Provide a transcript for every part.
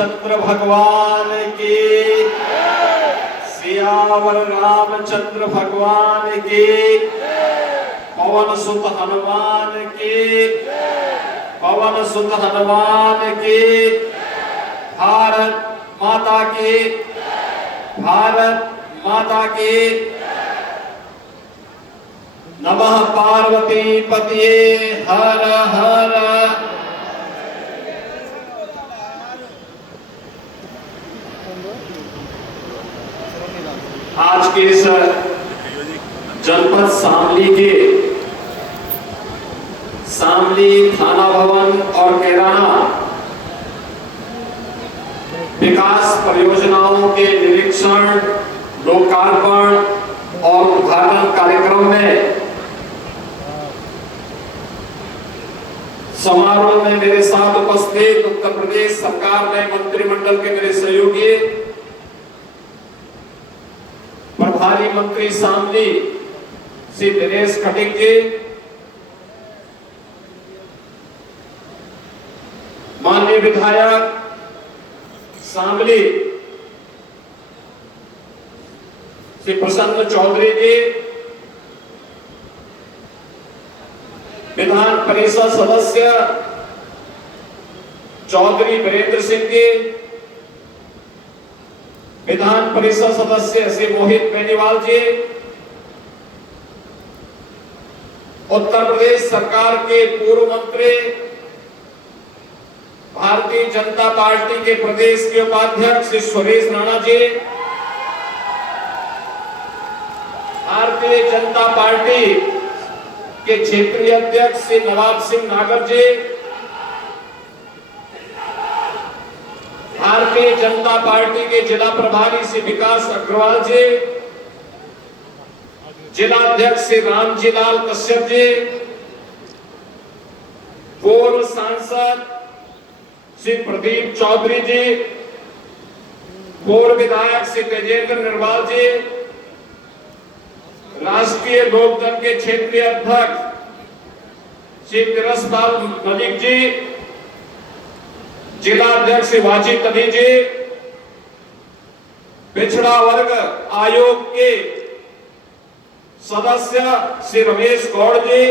रामचंद्र भगवान की, सियावर रामचंद्र भगवान की, पवन सुत हनुमान की, पवन सुत हनुमान की। भारत माता की, भारत माता की। नमः पार्वती पतिये हर हर। आज के इस जनपद शामली के शामली थाना भवन और कैराना विकास परियोजनाओं के निरीक्षण, लोकार्पण और उद्घाटन कार्यक्रम में समारोह में मेरे साथ उपस्थित उत्तर प्रदेश सरकार में मंत्रिमंडल के मेरे सहयोगी प्रभारी मंत्री शामली श्री दिनेश खटीक जी, माननीय विधायक शामली श्री प्रसन्न चौधरी जी, विधान परिषद सदस्य चौधरी वीरेंद्र सिंह जी, विधान परिषद सदस्य श्री मोहित बेनीवाल जी, उत्तर प्रदेश सरकार के पूर्व मंत्री, भारतीय जनता पार्टी के प्रदेश के उपाध्यक्ष श्री सुरेश राणा जी, भारतीय जनता पार्टी के क्षेत्रीय अध्यक्ष श्री नवाब सिंह नागर जी, भारतीय जनता पार्टी के जिला प्रभारी श्री विकास अग्रवाल जी, जिला अध्यक्ष श्री रामजी लाल कश्यप जी, पूर्व सांसद श्री प्रदीप चौधरी जी, पूर्व विधायक श्री तेजेंद्र निर्वाल जी, राष्ट्रीय लोकदल के क्षेत्रीय अध्यक्ष श्री तिरसपाल मलिक जी, जिला अध्यक्ष श्री वाजिद अली जी, पिछड़ा वर्ग आयोग के सदस्य श्री रमेश गौड़ जी,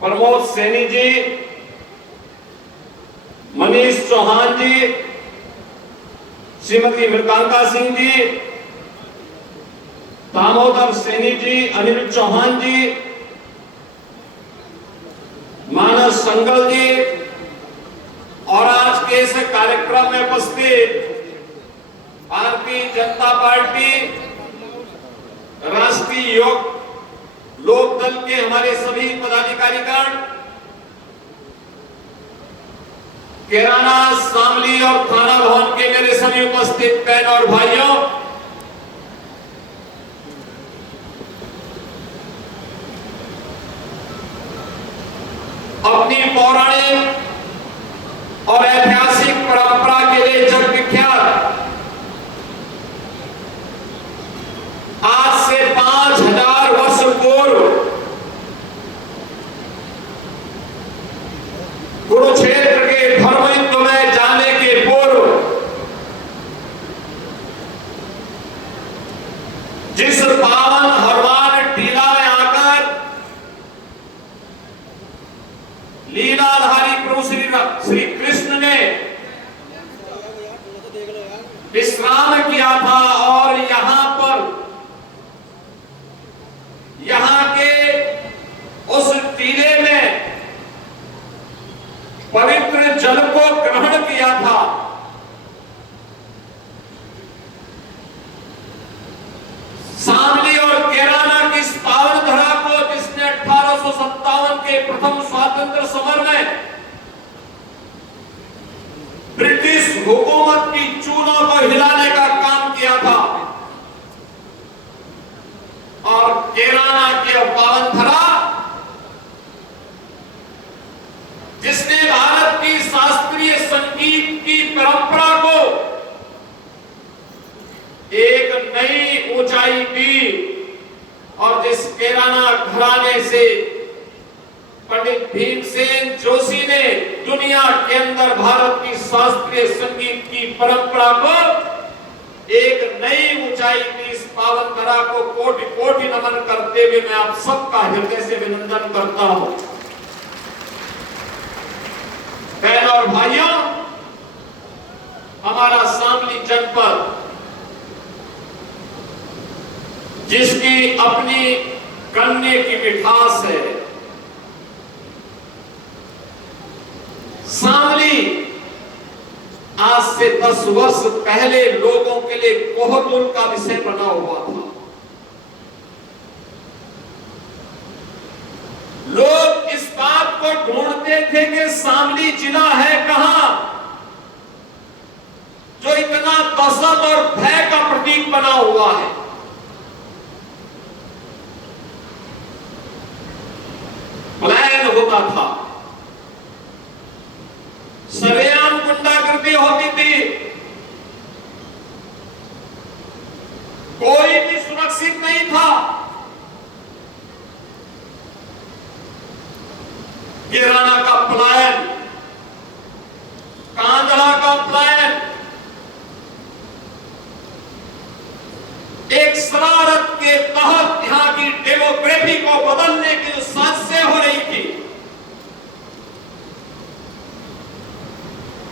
प्रमोद सैनी जी, मनीष चौहान जी, श्रीमती मृतांका सिंह जी, दामोदर सैनी जी, अनिल चौहान जी, मानस संगल जी और आज के इस कार्यक्रम में उपस्थित भारतीय जनता पार्टी राष्ट्रीय लोक दल के हमारे सभी पदाधिकारीगण, कैराना, शामली और थाना भवन के मेरे सभी उपस्थित बहन और भाइयों, अपनी पौराणिक और ऐतिहासिक परंपरा के लिए जग विख्यात आज से 5000 वर्ष पूर्व कुरुक्षेत्र के धर्म युद्ध में जाने के पूर्व जिस पावन हनुमान टीला में आकर लीलाधारी प्रभु श्री कृष्ण ने विश्राम किया था और यहाँ पर यहाँ के उस टीले में पवित्र जल को ग्रहण किया था। शामली और कैराना की इस पावन धरा को जिसने 1857 के प्रथम स्वातंत्र समर में ब्रिटिश हुकूमत की चूनों को हिलाने का काम किया था और कैराना की पावन धरा जिसने भारत की शास्त्रीय संगीत की परंपरा को एक नई ऊंचाई दी और जिस कैराना घराने से पंडित भीमसेन जोशी ने दुनिया के अंदर भारत की शास्त्रीय संगीत की परंपरा को एक नई ऊंचाई की इस पावन धरा को कोटि कोटि नमन करते हुए मैं आप सबका हृदय से अभिनंदन करता हूं। बहनों और भाइयों, हमारा शामली जनपद जिसकी अपनी गन्ने की मिठास है, शामली आज से 10 वर्ष पहले लोगों के लिए कोहतुल का विषय बना हुआ था। लोग इस बात को ढूंढते थे कि शामली जिला है कहां जो इतना दहशत और भय का प्रतीक बना हुआ है। प्लान होता था, सरेआम गुंडागर्दी होती थी, कोई भी सुरक्षित नहीं था। गिराना का प्लान, कांधड़ा का प्लान, एक शरारत के तहत यहां की डेमोग्राफी को बदलने की जो साजिशें हो रही थी,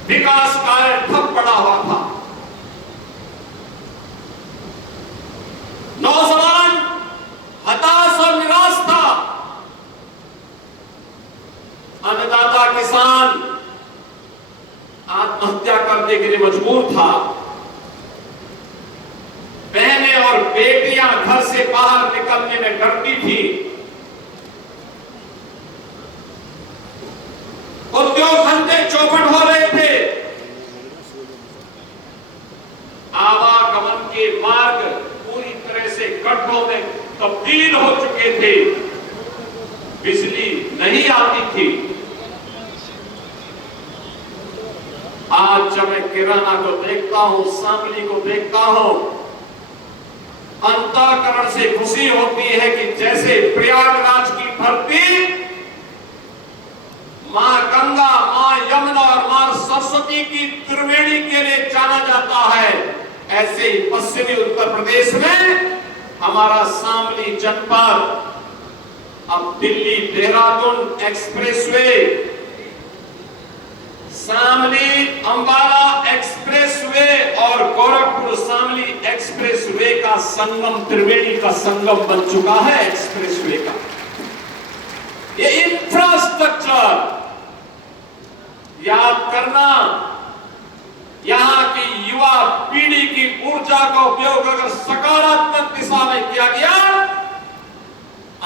विकास कार्य ठप पड़ा हुआ था। नौजवान हताश और निराश था, अन्नदाता किसान आत्महत्या करने के लिए मजबूर था। बहनें और बेटियां घर से बाहर निकलने में डरती थी। उद्योग धंधे चौपट हो रहे थे। आवागमन के मार्ग पूरी तरह से गड्ढों में तब्दील हो चुके थे। बिजली नहीं आती थी। आज जब मैं किराना को देखता हूं, शामली को देखता हूं, अंतःकरण से खुशी होती है कि जैसे प्रयागराज की धरती मां गंगा, मां यमुना और मां सरस्वती की त्रिवेणी के लिए जाना जाता है, ऐसे ही पश्चिमी उत्तर प्रदेश में हमारा शामली जनपद अब दिल्ली देहरादून एक्सप्रेसवे, शामली अंबाला एक्सप्रेसवे और गोरखपुर शामली एक्सप्रेसवे का संगम, त्रिवेणी का संगम बन चुका है एक्सप्रेसवे का। ये इंफ्रास्ट्रक्चर याद करना, यहां की युवा पीढ़ी की ऊर्जा का उपयोग अगर सकारात्मक दिशा में किया गया,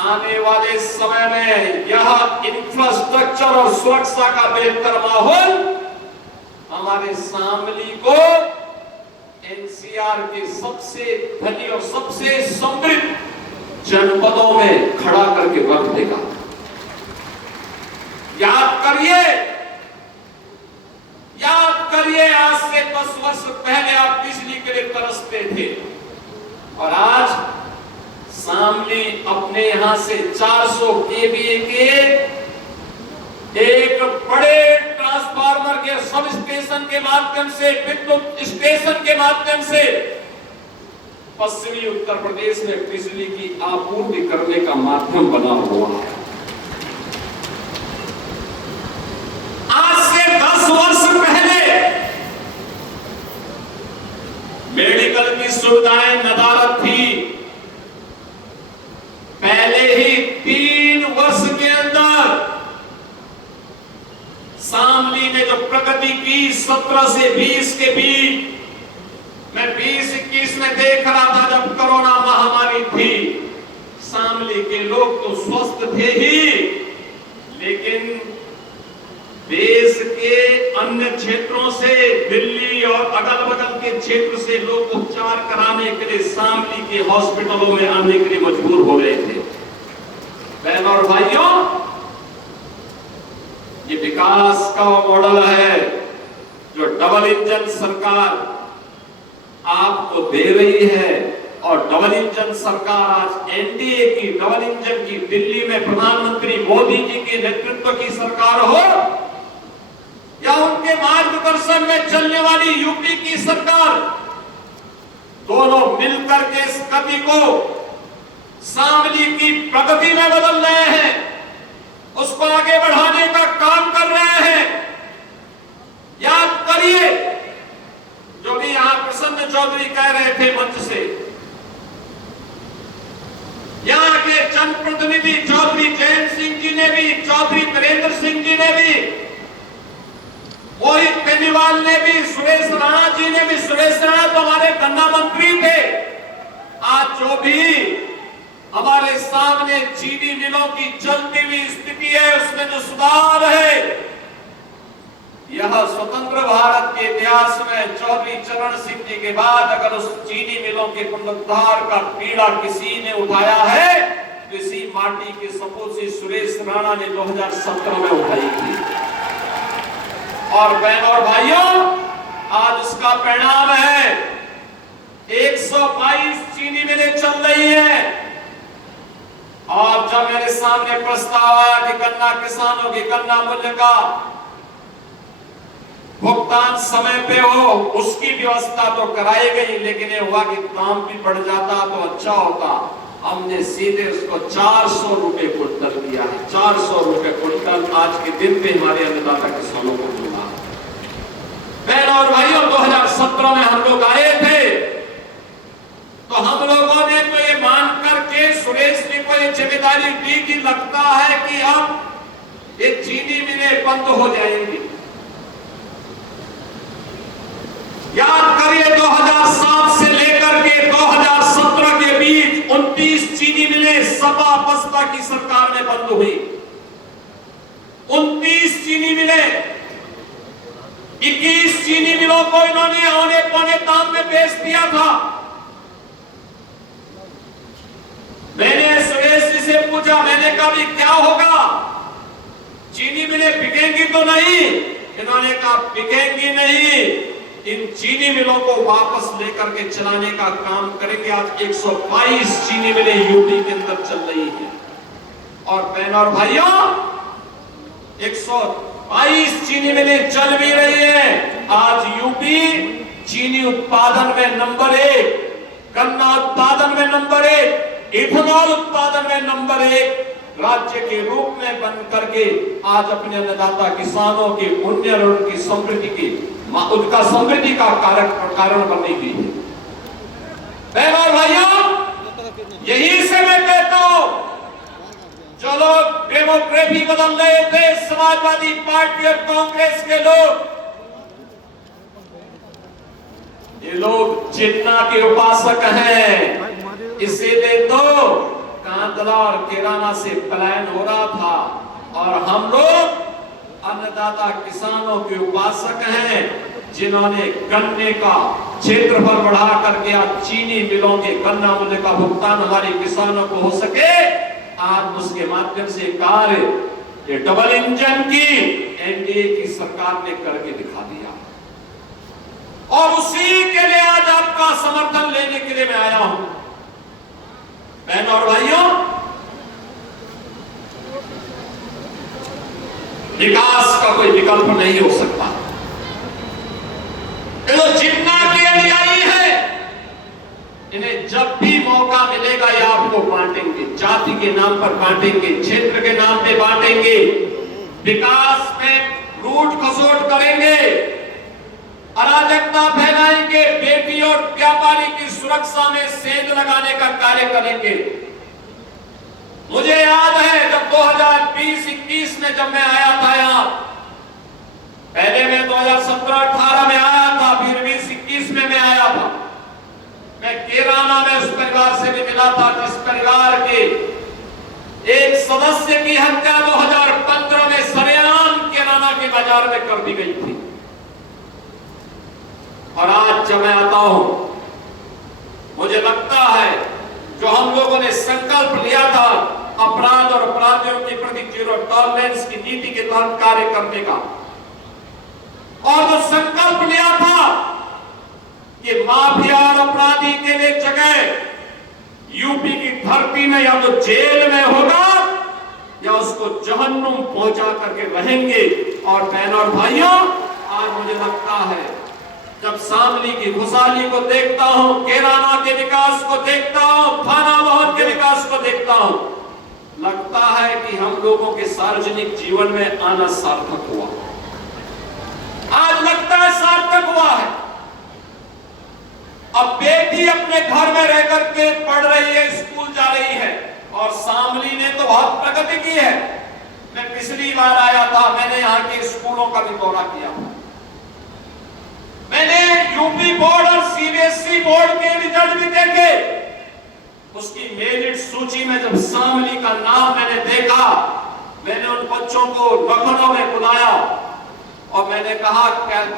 आने वाले समय में यह इंफ्रास्ट्रक्चर और सुरक्षा का बेहतर माहौल हमारे शामली को एनसीआर के सबसे धनी और सबसे समृद्ध जनपदों में खड़ा करके रख देगा। याद करिए आज से 10 वर्ष पहले आप बिजली के लिए तरसते थे और आज शामली अपने यहां से 400 केवीए के एक बड़े ट्रांसफार्मर के सब स्टेशन के माध्यम से, विद्युत स्टेशन के माध्यम से पश्चिमी उत्तर प्रदेश में बिजली की आपूर्ति करने का माध्यम बना हुआ है। आज से 10 वर्ष पहले मेडिकल की सुविधाएं नदारद थी। पहले ही 3 वर्ष के अंदर शामली ने जो प्रगति की 17 से 20 के बीच, मैं 20-21 में देख रहा था जब कोरोना महामारी थी, शामली के लोग तो स्वस्थ थे ही, लेकिन देश के अन्य क्षेत्रों से, दिल्ली और अगल बगल के क्षेत्र से लोग उपचार कराने के लिए शामली के हॉस्पिटलों में आने के लिए मजबूर हो रहे थे। बहनों और भाइयों, ये विकास का मॉडल है जो डबल इंजन सरकार आपको दे रही है। और डबल इंजन सरकार आज एनडीए की डबल इंजन की दिल्ली में प्रधानमंत्री मोदी जी के नेतृत्व की सरकार हो या उनके मार्गदर्शन में चलने वाली यूपी की सरकार, दोनों मिलकर के इस गति को शामली की प्रगति में बदल रहे हैं, उसको आगे बढ़ाने का काम कर रहे हैं। याद करिए जो भी यहां प्रसन्न चौधरी कह रहे थे मंच से, यहां के जनप्रतिनिधि चौधरी जयंत सिंह जी ने भी, चौधरी वीरेंद्र सिंह जी ने भी, मोहित बेनीवाल ने भी, सुरेश राणा जी ने भी। सुरेश राणा तो हमारे गन्ना मंत्री थे। आज जो भी हमारे सामने चीनी मिलों की चलती हुई स्थिति है, उसमें जो सुधार है, यह स्वतंत्र भारत के इतिहास में चौधरी चरण सिंह जी के बाद अगर उस चीनी मिलों के पुनरुद्धार का पीड़ा किसी ने उठाया है तो इसी माटी के सपूत से सुरेश राणा ने 2017 में उठाई थी। और बहनों और भाइयों, आज उसका परिणाम है 122 चीनी मिलें चल रही है। और जब मेरे सामने प्रस्ताव आया कि गन्ना किसानों की गन्ना मूल्य का भुगतान समय पे हो, उसकी व्यवस्था तो कराई गई, लेकिन ये हुआ कि दाम भी बढ़ जाता तो अच्छा होता। हमने सीधे उसको 400 रुपए क्विंटल दिया है। 400 रुपए क्विंटल आज के दिन पे हमारे अन्नदाता किसानों को मिला। बहनों और भाइयों, 2017 में हम लोग आए थे तो हम लोगों ने तो ये मान करके सुरेश जी को ये जिम्मेदारी दी कि लगता है कि अब ये चीनी मिलें बंद हो जाएंगी। याद करिए 2007 से लेकर के 2017 के बीच 29 चीनी मिलें सपा बसपा की सरकार में बंद हुई। 29 चीनी मिलें, 21 चीनी मिलों को इन्होंने औने पौने दाम में बेच दिया था। मैंने सुरेश जी से पूछा, मैंने कहा भी क्या होगा, चीनी मिलें बिकेंगी तो नहीं? इन्होंने कहा बिकेंगी नहीं, इन चीनी मिलों को वापस लेकर के चलाने का काम करेंगे। आज 122 चीनी मिलें यूपी के अंदर चल रही है। और बहनों और भाइयों, 122 चीनी मिलें चल भी रही है। आज यूपी चीनी उत्पादन में नंबर 1, गन्ना उत्पादन में नंबर 1, इथेनॉल उत्पादन में नंबर 1 राज्य के रूप में बन करके आज अपने अन्नदाता किसानों के पुण्य और उनकी समृद्धि की उनका समृद्धि का कारण बनने की है। बहनों और भाइयों, यही से मैं कहता हूं, जो लोग डेमोक्रेसी बदल रहे थे, समाजवादी पार्टी और कांग्रेस के लोग, ये लोग जिन्ना के उपासक हैं। इसीलिए तो कांदला और किराना से पलायन हो रहा था। और हम लोग अन्नदाता किसानों के उपासक हैं, जिन्होंने गन्ने का क्षेत्रफल बढ़ा करके आज चीनी मिलों के गन्ना मूल्य का भुगतान हमारे किसानों को हो सके। आज उसके माध्यम से कार्य ये डबल इंजन की एनडीए की सरकार ने करके दिखा दिया। और उसी के लिए आज आपका समर्थन लेने के लिए मैं आया हूं। बहनों और भाइयों, विकास का कोई विकल्प नहीं हो सकता। ये तो जितना के अनुयायी है, इन्हें जब भी मौका मिलेगा ये आपको बांटेंगे, जाति के नाम पर बांटेंगे, क्षेत्र के नाम पे बांटेंगे, विकास में लूट खसोट करेंगे, अराजकता फैलाएंगे, बेटी और व्यापारी की सुरक्षा में सेंध लगाने का कार्य करेंगे। मुझे याद है जब 2020-21 में जब मैं आया था यहाँ, पहले मैं 2017-18 में आया था, फिर 2021 में मैं आया था। मैं केराना में उस परिवार से भी मिला था जिस परिवार के एक सदस्य की हत्या 2015 में सरेआम केराना के बाजार में कर दी गई थी। और आज जब मैं आता हूं, मुझे लगता है जो हम लोगों ने संकल्प लिया था अपराध और अपराधियों के प्रति जीरो टॉलरेंस की नीति के तहत कार्य करने का, और जो संकल्प लिया था कि माफिया और अपराधी के लिए जगह यूपी की धरती में या तो जेल में होगा या उसको जहन्नुम पहुंचा करके रहेंगे। और बहनों और भाइयों, आज मुझे लगता है जब शामली की खुशहाली को देखता हूं, कैराना के विकास को देखता हूं, थाना मोहन के विकास को देखता हूं, लगता है कि हम लोगों के सार्वजनिक जीवन में आना सार्थक हुआ। आज लगता है सार्थक हुआ है। अब बेटी अपने घर में रह करके पढ़ रही है, स्कूल जा रही है, और शामली ने तो बहुत प्रगति की है। मैं पिछली बार आया था, मैंने यहाँ के स्कूलों का भी दौरा किया। मैंने यूपी बोर्ड और सीबीएसई बोर्ड के रिजल्ट भी देखे। उसकी मेरिट सूची में जब शामली का नाम मैंने देखा, मैंने उन बच्चों को लखनऊ में बुलाया और मैंने कहा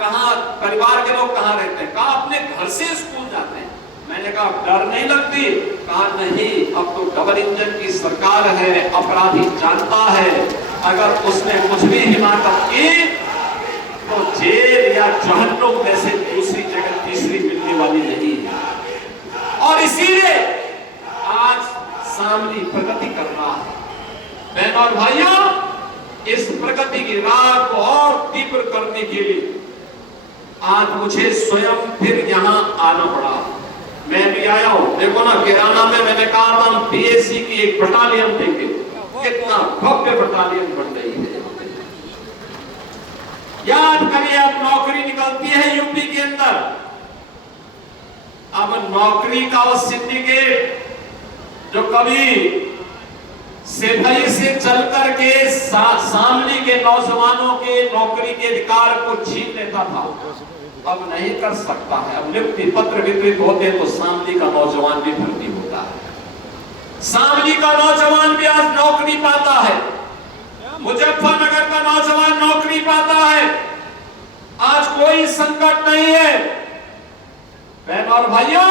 कहां परिवार के लोग कहां रहते हैं? कहा अपने घर से स्कूल जाते हैं। मैंने कहा डर नहीं लगती? कहा नहीं, अब तो डबल इंजन की सरकार है, अपराधी जानता है अगर उसने कुछ भी हिमाकत की तो जेल या जहन्नुम में से दूसरी जगह तीसरी मिलने वाली नहीं है। और इसीलिए आज शामली प्रगति कर रहा है। बहनों और भाइयों, इस प्रगति की राह को और तीव्र करने के लिए आज मुझे स्वयं फिर यहां आना पड़ा। मैं भी आया हूं। देखो ना, कैराना में मैंने कहा था हम पीएससी की एक बटालियन देंगे। कितना भव्य बटालियन बन रही है। याद करिए, अब नौकरी निकलती है यूपी के अंदर। अब नौकरी का वो सिंडिकेट जो कभी सेठई से चल करके शामली के नौजवानों के नौकरी के अधिकार को छीन लेता था, अब नहीं कर सकता है। अब नियुक्ति पत्र वितरित होते तो शामली का नौजवान भी भर्ती होता है। शामली का नौजवान भी आज नौकरी पाता है। मुजफ्फरनगर का नौजवान नौकरी पाता है। आज कोई संकट नहीं है। बहनों और भाइयों,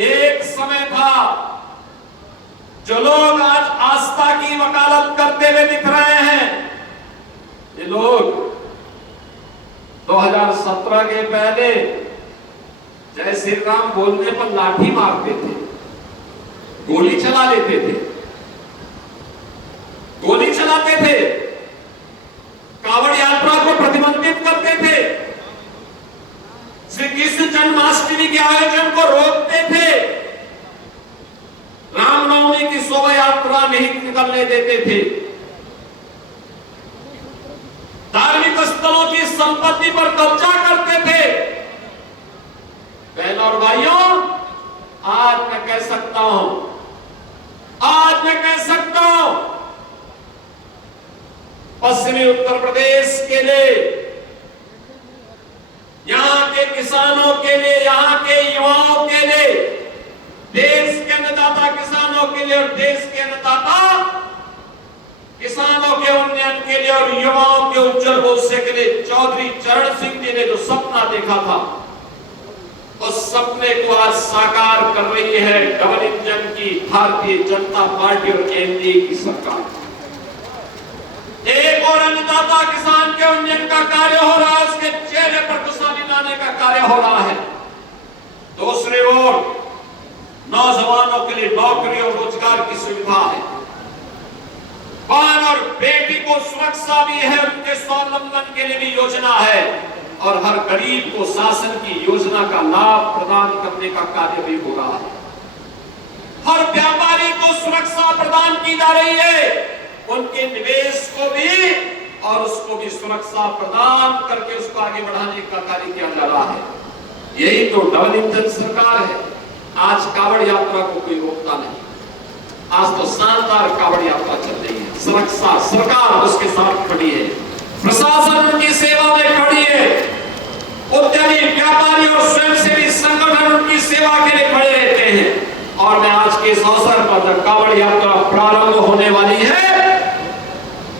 एक समय था जो लोग आज आस्था की वकालत करते हुए दिख रहे हैं, ये लोग 2017 के पहले जय श्री राम बोलने पर लाठी मारते थे, गोली चला लेते थे, गोली चलाते थे, कांवड़ यात्रा को प्रतिबंधित करते थे, श्री कृष्ण जन्माष्टमी के आयोजन को रोकते थे, रामनवमी की शोभा यात्रा नहीं निकलने देते थे, धार्मिक स्थलों की संपत्ति पर कब्जा करते थे। बहनों और भाइयों, आज मैं कह सकता हूं, पश्चिमी उत्तर प्रदेश के लिए, यहां के किसानों के लिए, यहां के युवाओं के लिए, देश के अन्नदाता किसानों के लिए और देश के अन्नदाता किसानों के उन्नयन के लिए और युवाओं के उज्जवल भविष्य के लिए चौधरी चरण सिंह जी ने जो सपना देखा था, उस सपने को आज साकार कर रही है डबल इंजन की भारतीय जनता पार्टी और एनडीए की सरकार। एक और अन्नदाता किसान के उन्नयन का कार्य हो रहा है, उसके चेहरे पर खुशहाली लाने का कार्य हो रहा है। दूसरी ओर नौजवानों के लिए नौकरी और रोजगार की सुविधा है। बहन और बेटी को सुरक्षा भी है, उनके स्वावलंबन के लिए भी योजना है, और हर गरीब को शासन की योजना का लाभ प्रदान करने का कार्य भी हो रहा है। हर व्यापारी को सुरक्षा प्रदान की जा रही है, उनके निवेश को भी और उसको भी सुरक्षा प्रदान करके उसको आगे बढ़ाने का कार्य किया जा रहा है। यही तो डबल इंजन सरकार है। आज कांवड़ यात्रा को कोई रोकता नहीं। आज तो शानदार कांवड़ यात्रा चल रही है। सुरक्षा सरकार उसके साथ खड़ी है, प्रशासन उनकी सेवा में खड़ी है, उद्यमी व्यापारी और स्वयंसेवी संगठन उनकी सेवा के लिए खड़े रहते हैं। और मैं आज के इस अवसर पर जब कांवड़ यात्रा प्रारंभ होने वाली है,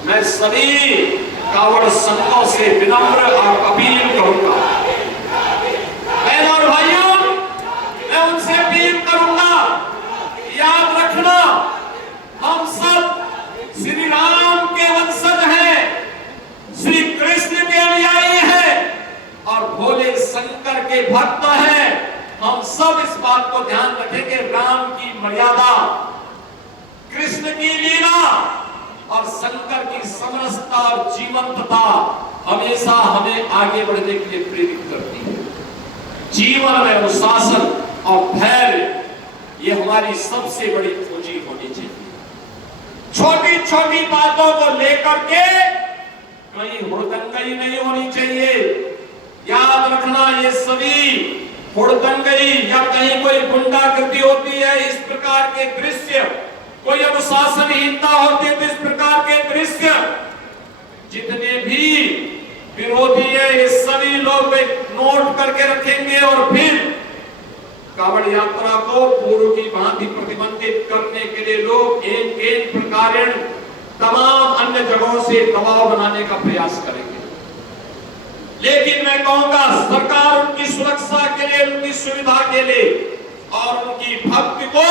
मैं सभी कांवड़ संतों से विनम्र और अपील करूंगा, बहनों और भाइयों, मैं उनसे अपील करूंगा, याद रखना हम सब श्री राम के वंशज हैं, श्री कृष्ण के अनुयायी हैं और भोले शंकर के भक्त हैं। हम सब इस बात को को ध्यान रखेंगे, राम की मर्यादा, कृष्ण की लीला और शंकर की समरसता और जीवंतता हमेशा हमें आगे बढ़ने के लिए प्रेरित करती है। जीवन में अनुशासन और धैर्य ये हमारी सबसे बड़ी पूंजी होनी चाहिए। छोटी छोटी बातों को लेकर के कहीं हुड़दंगई नहीं होनी चाहिए। याद रखना, ये सभी हुड़दंगई या कहीं कोई गुंडागर्दी होती है, इस प्रकार के दृश्य, कोई अनुशासनहीनता होती है, तो इस प्रकार के दृश्य जितने भी विरोधी है ये सभी लोग नोट करके रखेंगे और फिर कावड़ यात्रा को पूर्व की भांति प्रतिबंधित करने के लिए लोग एक प्रकार तमाम अन्य जगहों से दबाव बनाने का प्रयास करेंगे। लेकिन मैं कहूंगा, सरकार उनकी सुरक्षा के लिए, उनकी सुविधा के लिए और उनकी भक्ति को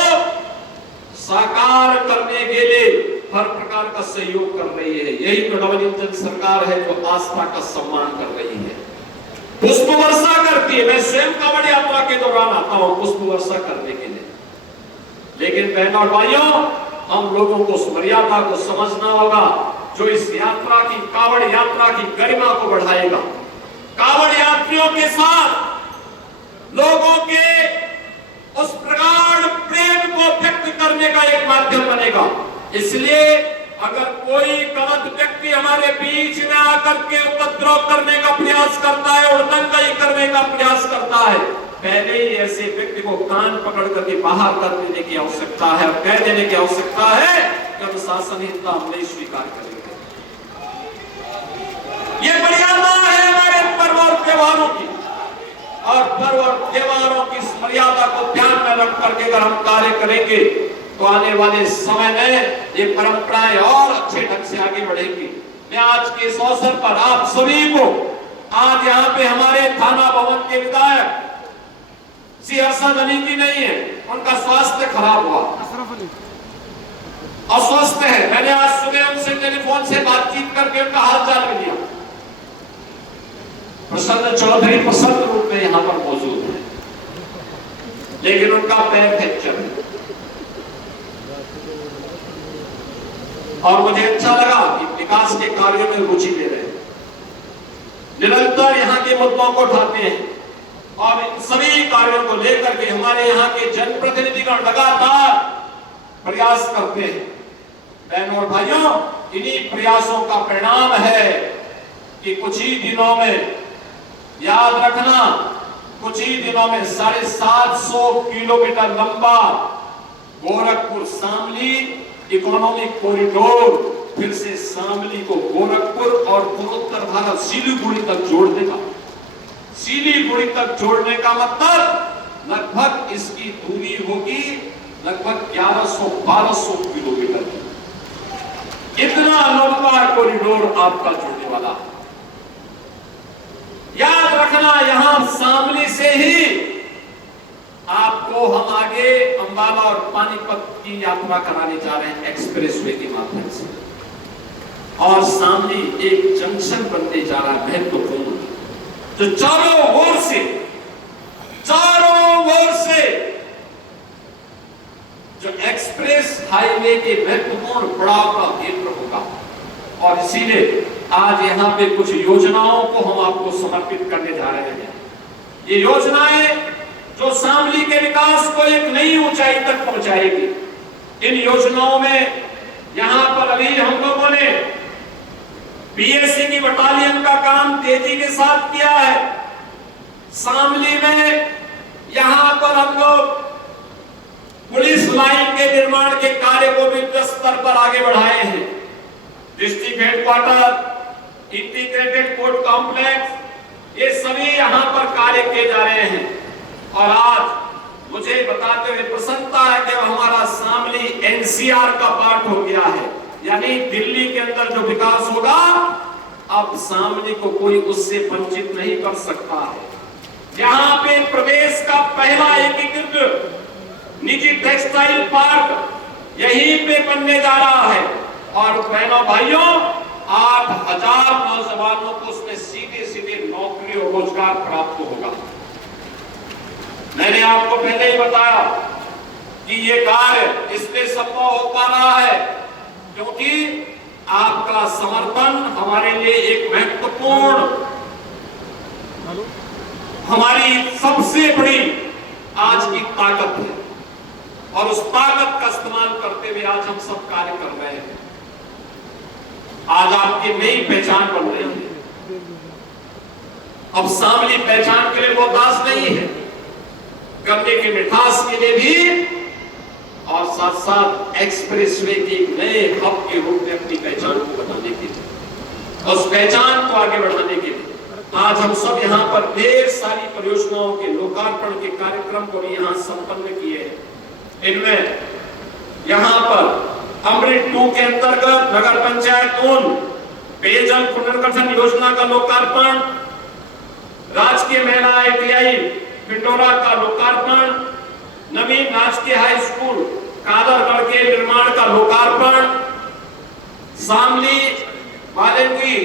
साकार करने के लिए हर प्रकार का सहयोग कर रही है। यही तो डबल इंजन सरकार है जो आस्था का सम्मान कर रही है, पुष्प वर्षा करती है। मैं स्वयं कावड़ यात्रा के दौरान आता हूं पुष्प वर्षा करने के लिए। लेकिन बहनों और भाइयों, हम लोगों को उस मर्यादा को समझना होगा जो इस यात्रा की, कावड़ यात्रा की गरिमा को बढ़ाएगा। कावड़ यात्रियों के साथ लोगों के उस प्रगाढ़ प्रेम को व्यक्त करने का एक माध्यम बनेगा। इसलिए अगर कोई गलत व्यक्ति हमारे बीच में आकर के उपद्रव करने का प्रयास करता है, उल्लंघन करने का प्रयास करता है, पहले ही ऐसे व्यक्ति को कान पकड़ करके बाहर कर देने की आवश्यकता है और कह देने की आवश्यकता है कि अनुशासनहीनता हम नहीं स्वीकार करेंगे। ये मर्यादा है हमारे पर्व और त्योहारों की, और पर्व और त्योहारों की इस मर्यादा को ध्यान में रख करके अगर हम कार्य करेंगे तो आने वाले समय में ये परंपराएं और अच्छे ढंग से आगे बढ़ेंगी। मैं आज के इस अवसर पर आप सभी को, आज यहाँ पे हमारे थाना भवन के विधायक श्री अरशद अली जी नहीं है, उनका स्वास्थ्य खराब हुआ, अस्वस्थ है। मैंने आज सुबह उनसे टेलीफोन से बातचीत करके उनका हालचाल भी लिया। प्रसन्न चौधरी प्रसन्न रूप में यहाँ पर मौजूद है, लेकिन उनका पैर फ्रैक्चर है। और मुझे अच्छा लगा कि विकास के कार्यों में रुचि ले रहे हैं, निरंतर यहाँ के मुद्दों को उठाते हैं और इन सभी कार्यों को लेकर के हमारे यहाँ के जनप्रतिनिधिगण लगातार प्रयास करते हैं। बहनों और भाइयों, इन्हीं प्रयासों का परिणाम है कि कुछ ही दिनों में, याद रखना, कुछ ही दिनों में 750 किलोमीटर लंबा गोरखपुर शामली इकोनॉमिक कॉरिडोर फिर से शामली को गोरखपुर और पूर्वोत्तर भारत सिलीगुड़ी तक जोड़ देगा। सिलीगुड़ी तक जोड़ने का मतलब लगभग इसकी दूरी होगी लगभग 1100-1200 किलोमीटर की। इतना लंबा कॉरिडोर आपका जुड़ने वाला। याद रखना, यहां शामली से ही आपको हम आगे अंबाला और पानीपत की यात्रा कराने जा रहे हैं एक्सप्रेसवे के माध्यम से, और शामली एक जंक्शन बनने जा रहा है महत्वपूर्ण, जो चारों ओर से जो एक्सप्रेस हाईवे के महत्वपूर्ण पड़ाव का केंद्र होगा। और इसीलिए आज यहाँ पे कुछ योजनाओं को हम आपको समर्पित करने जा रहे हैं। ये योजनाएं जो शामली के विकास को एक नई ऊंचाई तक पहुंचाएगी। इन योजनाओं में यहां पर अभी हम लोगों ने बीएससी की बटालियन का काम तेजी के साथ किया है। शामली में यहां पर हम लोग पुलिस लाइन के निर्माण के कार्य को भी युद्ध स्तर पर आगे बढ़ाए हैं। District headquarter, integrated court complex, ये सभी यहां पर कार्य किए जा रहे हैं। और आज मुझे बताते हुए प्रसन्नता है कि हमारा शामली एनसीआर का पार्ट हो गया है, यानी दिल्ली के अंदर जो विकास होगा अब शामली को कोई उससे वंचित नहीं कर सकता है। यहाँ पे प्रदेश का पहला एकीकृत निजी टेक्सटाइल पार्क यहीं पे बनने जा रहा है। और बहनों भाइयों, 8000 नौजवानों को उसमें सीधे सीधे नौकरी और रोजगार प्राप्त होगा। मैंने आपको पहले ही बताया कि ये कार्य इसलिए संभव हो पा रहा है क्योंकि आपका समर्थन हमारे लिए एक महत्वपूर्ण, हमारी सबसे बड़ी आज की ताकत है और उस ताकत का इस्तेमाल करते हुए आज हम सब कार्य कर रहे हैं। आज आपकी नई पहचान बन रही है। अब शामली पहचान के लिए वो दास नहीं है, गन्ने की मिठास के लिए भी और साथ साथ एक्सप्रेसवे के नए हब के रूप में अपनी पहचान को बनाने के लिए, उस पहचान को आगे बढ़ाने के लिए आज हम सब यहाँ पर ढेर सारी परियोजनाओं के लोकार्पण के कार्यक्रम को यहाँ संपन्न किए हैं। इनमें यहाँ पर अमृत 2 के अंतर्गत नगर पंचायत उन पेयजल पुनर्गठन योजना का लोकार्पण, राजकीय महिला ITI पिंडोरा का लोकार्पण, नवीन राजकीय हाई स्कूल कादरगढ़ के निर्माण का लोकार्पण, शामली मालेंगी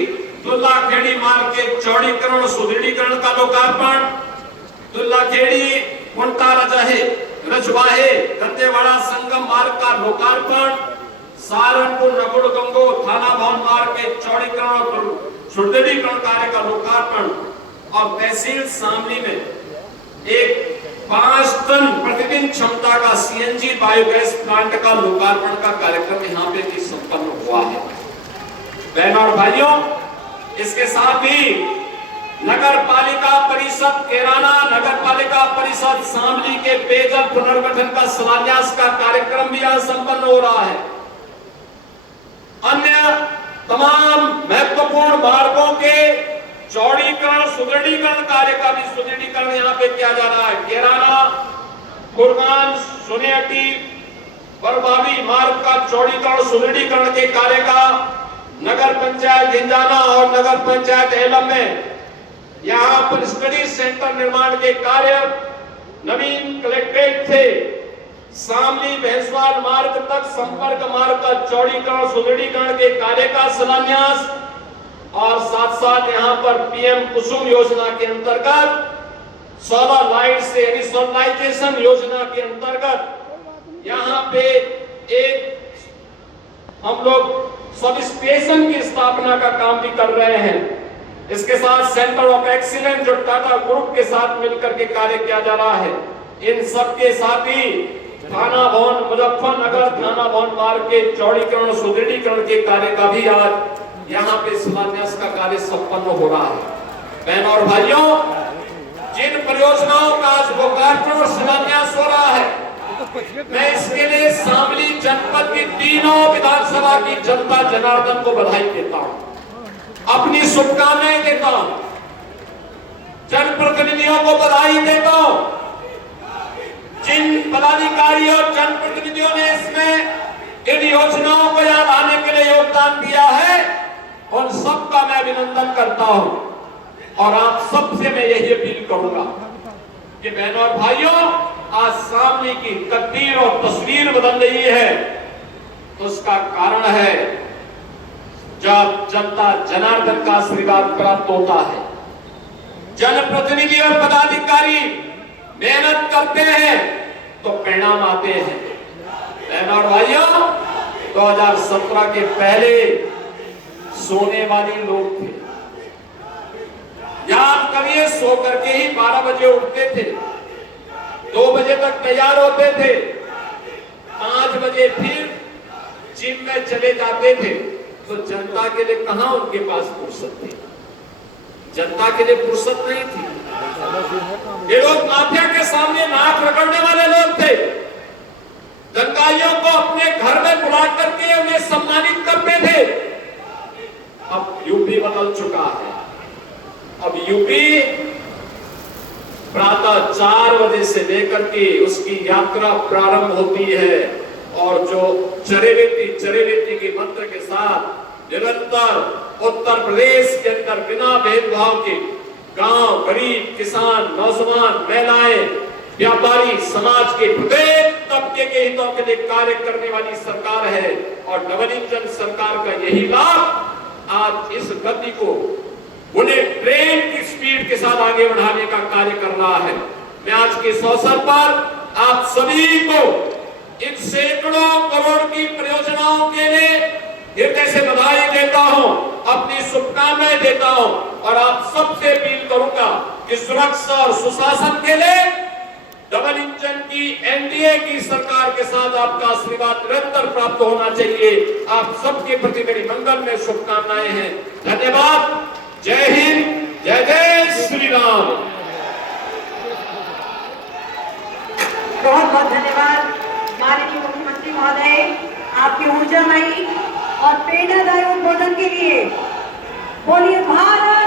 दुल्ला खेड़ी मार्ग के चौड़ीकरण सुदृढ़ीकरण का लोकार्पण, दुल्ला खेड़ी कुंटा रजवाहे गंदेवाड़ा संगम मार्ग का लोकार्पण, सहारनपुर नगुड़ गंगो थाना भवन मार्ग के चौड़ीकरण और सुदृढ़ीकरण कार्य का लोकार्पण और तहसील शामली में एक 5 टन प्रतिदिन क्षमता का CNG बायोगैस प्लांट का लोकार्पण का कार्यक्रम यहाँ पे भी संपन्न हुआ है। बहनों और भाइयों, इसके साथ ही नगर पालिका परिषद कैराना, नगर पालिका परिषद शामली के पेयजल पुनर्गठन का शिलान्यास का कार्यक्रम भी यहाँ संपन्न हो रहा है। अन्य तमाम महत्वपूर्ण मार्गों के चौड़ीकरण सुदृढ़ीकरण कार्य का भी सुदृढ़ीकरण यहाँ पे किया जा रहा है। कैराना गुरगान सुनेटी बरबावी मार्ग का चौड़ीकरण सुदृढ़ीकरण के कार्य का नगर पंचायत हिंजाना और नगर पंचायत एलम में यहाँ पर स्टडी सेंटर निर्माण के कार्य, नवीन कलेक्ट्रेट से शामली भैंसवाल मार्ग तक संपर्क मार्ग का चौड़ीकरण सुदृढ़ीकरण के कार्य का शिलान्यास और साथ साथ यहाँ पर PM कुसुम योजना के अंतर्गत सोलर लाइट से यानी सोलराइजेशन योजना के अंतर्गत यहाँ पे एक हम लोग सब स्टेशन की स्थापना का काम भी कर रहे हैं। इसके साथ सेंटर ऑफ एक्सीलेंस जो टाटा ग्रुप के साथ मिलकर के कार्य किया जा रहा है, इन सब के साथ ही थाना भवन मुजफ्फरनगर थाना भवन मार्ग के चौड़ीकरण सुदृढ़ीकरण के कार्य का भी आज यहाँ पे शिलान्यास का कार्य संपन्न हो रहा है। बहनों और भाइयों, जिन परियोजनाओं का आज लोकार्पण और शिलान्यास हो रहा है, मैं इसके लिए शामली जनपद की तीनों विधानसभा की जनता जनार्दन को बधाई देता हूं, अपनी शुभकामनाएं देता हूं, जनप्रतिनिधियों को बधाई देता हूं। जिन पदाधिकारियों और जनप्रतिनिधियों ने इसमें इन योजनाओं को यहाँ लाने के लिए योगदान दिया है, उन सबका मैं अभिनंदन करता हूं और आप सबसे मैं यही अपील करूंगा कि बहनों और भाइयों, आज शामली की तकदीर और तस्वीर बदल रही है, तो उसका कारण है जब जनता जनार्दन का आशीर्वाद प्राप्त होता है, जनप्रतिनिधि और पदाधिकारी मेहनत करते हैं तो परिणाम आते हैं। बहनों और भाइयों, 2017 के पहले सोने वाले लोग थे, याद करिए, सो करके ही 12 बजे उठते थे, 2 बजे तक तैयार होते थे, 5 बजे फिर जिम में चले जाते थे। तो जनता के लिए कहां उनके पास फुर्सत थी? जनता के लिए फुर्सत नहीं थी। ये लोग माफिया के सामने नाक रगड़ने वाले लोग थे। दंगाइयों को अपने घर में बुला करके उन्हें सम्मानित करते थे। अब यूपी बदल चुका है। अब यूपी प्रातः 4 बजे से लेकर के उसकी यात्रा प्रारंभ होती है और जो चरेवेती के मंत्र के साथ निरंतर उत्तर प्रदेश के अंदर बिना भेदभाव के गांव, गरीब, किसान, नौजवान, महिलाएं, व्यापारी, समाज के प्रत्येक तबके के हितों के लिए कार्य करने वाली सरकार है और डबल इंजन सरकार का यही लाभ आज इस गति को बुलेट ट्रेन की स्पीड के साथ आगे बढ़ाने का कार्य कर रहा है। मैं आज के इस अवसर पर आप सभी को इन सैकड़ों करोड़ की परियोजनाओं के लिए हृदय से बधाई देता हूं, अपनी शुभकामनाएं देता हूं और आप सबसे अपील करूंगा कि सुरक्षा और सुशासन के लिए डबल इंजन की एनडीए की सरकार के साथ आपका आशीर्वाद निरंतर प्राप्त होना चाहिए। आप सबके प्रति मेरी मंगल में शुभकामनाएं हैं। धन्यवाद। जय हिंद, जय जय श्री राम। बहुत बहुत धन्यवाद माननीय मुख्यमंत्री महोदय, आपके ऊर्जामयी और प्रेरणादायी उद्बोधन के लिए। बोलिए भारत